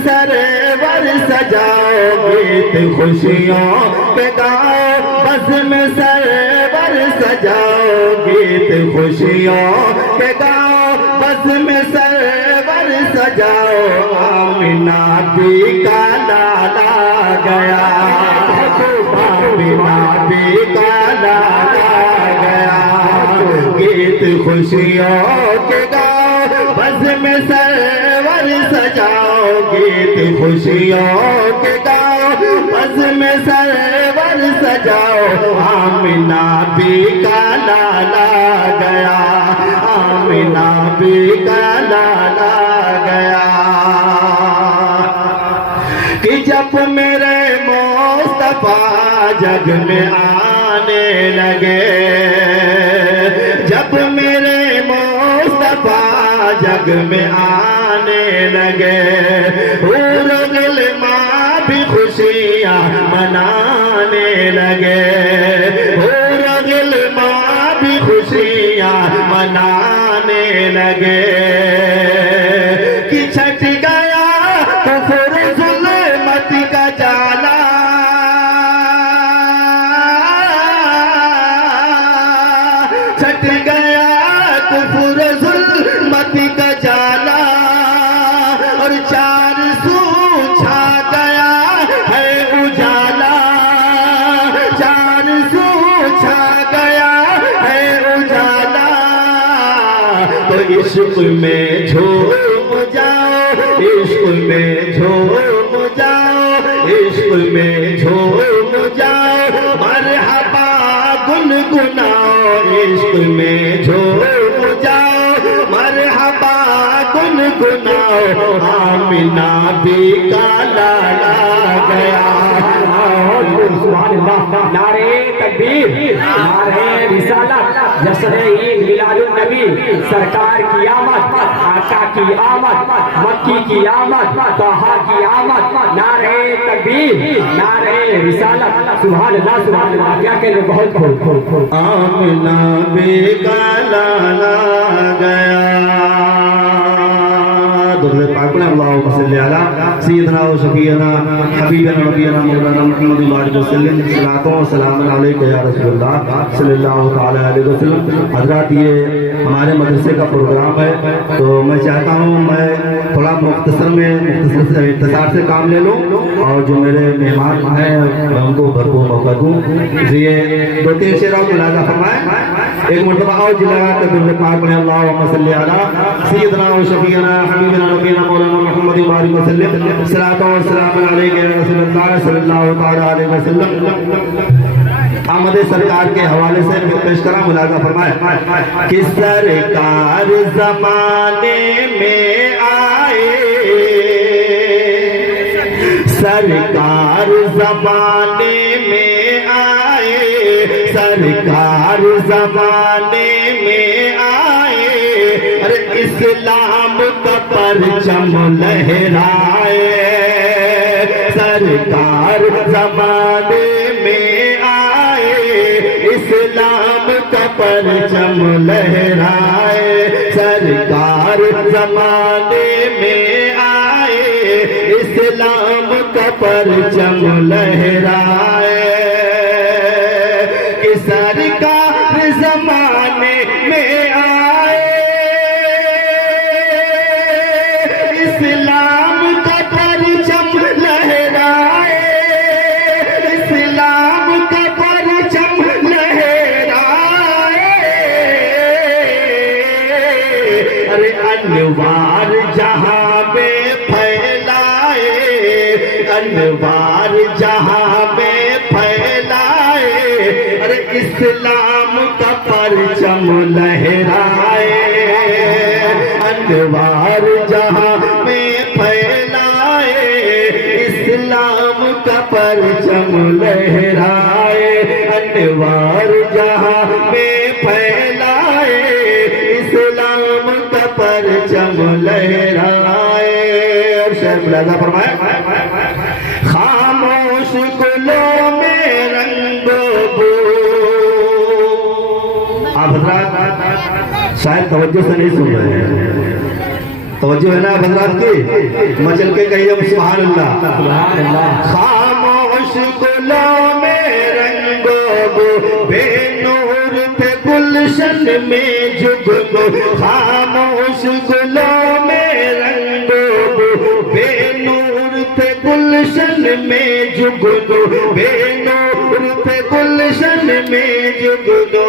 Server सजाओ गीत खुशियों के गाओ, बज़्म में सरवर सजाओ गीत खुशियों के गाओ, बज़्म में सरवर सजाओ। आमिना भी का लाला गया, आमिना भी का लाला गया, गीत खुशियों के गाओ, बज़्म में सरवर सजाओ गीत खुशियों के गाओ, बज़्म में सरवर सजाओ। आमिना भी का लाला गया, आमिना भी का लाला गया। कि जब मेरे मुस्तफा जग में आने लगे, जब मेरे मुस्तफा जग में आने लगे, हुर्र माँ भी खुशियाँ मनाने लगे, हुर्र माँ भी खुशियाँ मनाने लगे। कि छट गया कुफर ज़ुल्मत का जाला, छट गया कुफर ज़ुल्मत का जाला, और चार सू छा गया है उजाला, चार सू छा गया है उजाला। तो इश्क में झूम जाओ, इश्क में झूम जाओ, इश्क में झूम जाओ, मरहबा गुनगुनाओ, इश्क में झूम जाओ, मरहबा गुनगुनाओ। आमिना भी का लाला गया। नारे तकबीर, नारे रिसालत, जश्न ईद मिलादुन नबी, सरकार की आमद, आका की आमद, मक्की की आमद, तोहा की आमद। नारे तकबीर, नारे रिसालत, सुभान अल्लाह सुभान अल्लाह। क्या कह रहे बहुत आमिना भी का लाला गया। अल्लाहुम्मा सल्ली अला सय्यिदना व शफीअना हबीबना नबीना मौलाना मुहम्मद वसल्लम, सलातो व सलाम अलैका या रसूलल्लाह सल्लल्लाहु तआला अलैहि वसल्लम। हज़रात, ये हमारे मदरसे का प्रोग्राम है, तो मैं चाहता हूँ मैं थोड़ा मुख्तसर से काम ले लूँ, और जो मेरे मेहमान हैं मैं उनको भरपूर मौका दूँ। इसलिए 2-3 शेरों को मुलाज़ा फरमाएं। एक मरतबा आओ जिला के पाक में अल्लाहुम्मा सल्ली अला सय्यिदना व शफीअना हबीबना नबीना मौलाना मुहम्मद वसल्लम, सलातो व सलाम अलैका या रसूलल्लाह सल्लल्लाहु तआला अलैहि वसल्लम। आमद सरकार के हवाले से पेश करा, मुलाज़ा फरमाए। कि सरकार ज़माने में आए, सरकार ज़माने में आए, सरकार ज़माने में आए, अरे इस्लाम का परचम लहराए, सरकार ज़माने में आए, इस्लाम का परचम लहराए, सरकार ज़माने में आए, इस्लाम का परचम लहराए। कि सरकार ज़माने में आए, इस्लाम का परचम लहराए, इस्लाम का परचम लहराए। अरे अनवार जहां में फैलाए, अनवार जहां में फैलाए, अरे इस्लाम का परचम लहराए, अनवार जहां में फैलाए, इस्लाम का परचम लहराए, अनवार जहां में फैलाए, इस्लाम का परचम लहराए। और शेर मुलाज़ा फरमाए। खामोश गुलों में रंगो बू, आप हज़रात शायद तवज्जो से नहीं सुन रहे हैं। तवज्जो है ना हजरात की, मचल के कहिए हम सुभान अल्लाह। सुभान अल्लाह। खामोश गुलों में रंगो बेनूर थे गुलशन में जुगनू, खामोश गुलों में रंगो बेनूर थे गुलशन में जुगनू, बेनूर थे गुलशन में जुगनू।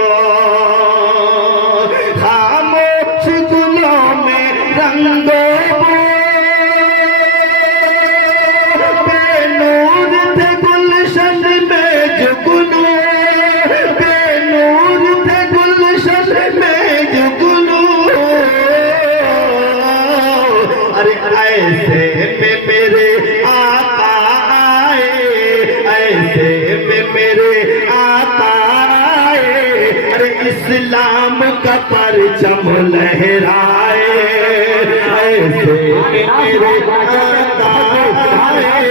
खामोश गुलों में रंगो बेनूर थे गुलशन में जुगनू, बेनूर थे गुलशन में जुगनू। अरे ऐसे में मेरे आका आए, ऐसे में मेरे आका आए, अरे इस्लाम का परचम लहराए, ऐसे मेरे आका आए,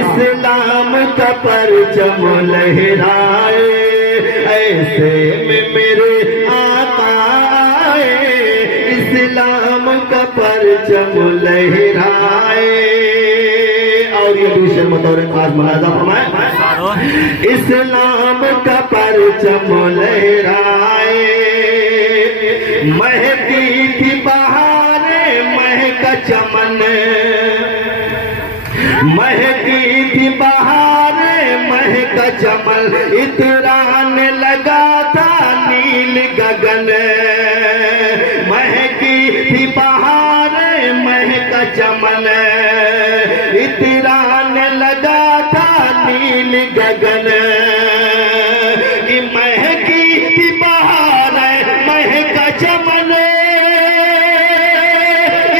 इस्लाम का परचम लहराए, ऐसे में मेरे आका आए, इस्लाम का परचम लहराए। और ये दूसरे मतौर खास मुलाजा फरमाए, इस्लाम का परचम लहराए। महकी थी बहारे महका चमन, महकी थी बहारे महका चमन, इतरान लगा था नील गगन। महकी थी बहारे महका चमन, इतरान लगा था नील गगन। कि महकी थी बहारे महका चमन,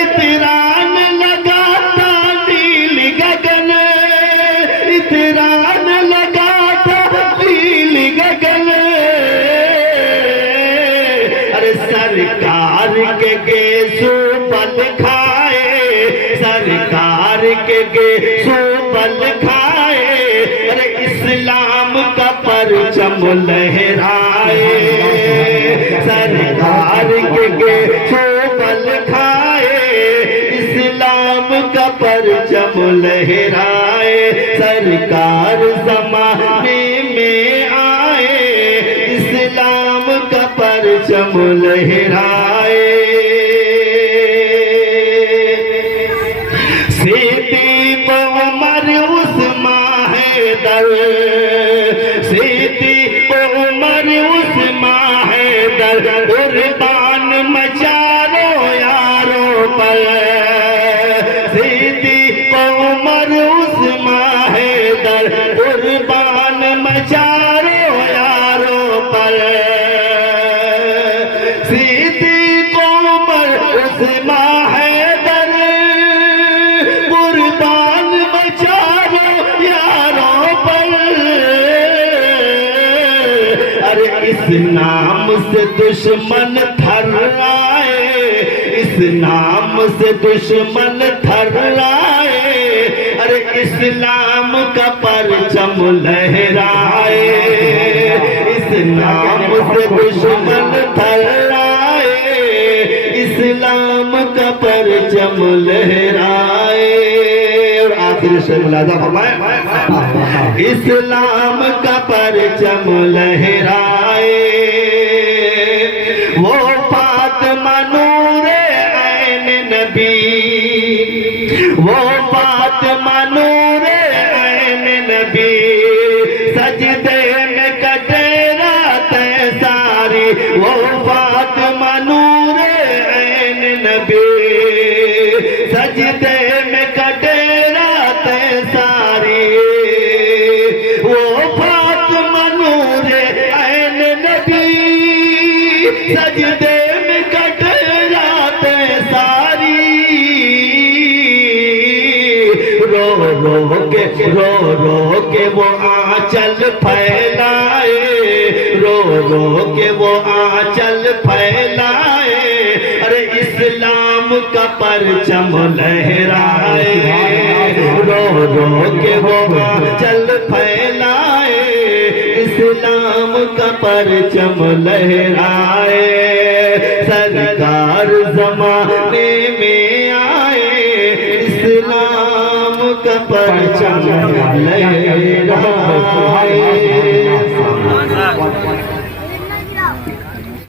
इतरान लगा था नील गगन, इतरान लगा था नील गगन। अरे सरकार के गेसो बल खाए, सरकार के गेसो बल खाए, अरे इस्लाम का परचम लहराए। सरकार के गेसो बल खाए, इस्लाम का परचम लहराए। सरकार जमाने में आए, इस्लाम का परचम लहराए। सिद्दीक़ उमर उस्मान हैदर, सिद्दीक़ उमर उस्मान हैदर, कुर्बान मचारो यारों पर। सिद्दीक़ उमर उस्मान हैदर, कुर्बान मचारो यारों पर। सिद्दीक़ उमर उस्मान हैदर, कुर्बान मचारो यारों पर। अरे इस नाम से दुश्मन थर्राए, इस नाम से दुश्मन थर्राए, अरे इस्लाम का परचम लहराए। इस नाम से दुश्मन थर्राए, इस्लाम का परचम लहराए। और आखिर से मुलाजा फरमाए, इस्लाम का परचम लहराए। वो फातिमा नूरे ऐन नबी, वो फातिमा नूरे ऐन नबी, सजदे में कटे रातें सारी। वो फातिमा नूरे ऐन नबी, सजदे में कटे रातें सारी। वो फातिमा नूरे ऐन नबी, सजदे में कटे रातें सारी। रो रो के वो आंचल फैलाए, रो रो के वो आंचल फैलाए। अरे इस्लाम का परचम लहराए, रो रो के वो आंचल फैलाए। इस्लाम का परचम लहराए। सरकार जमाने में का परचम लहरा है।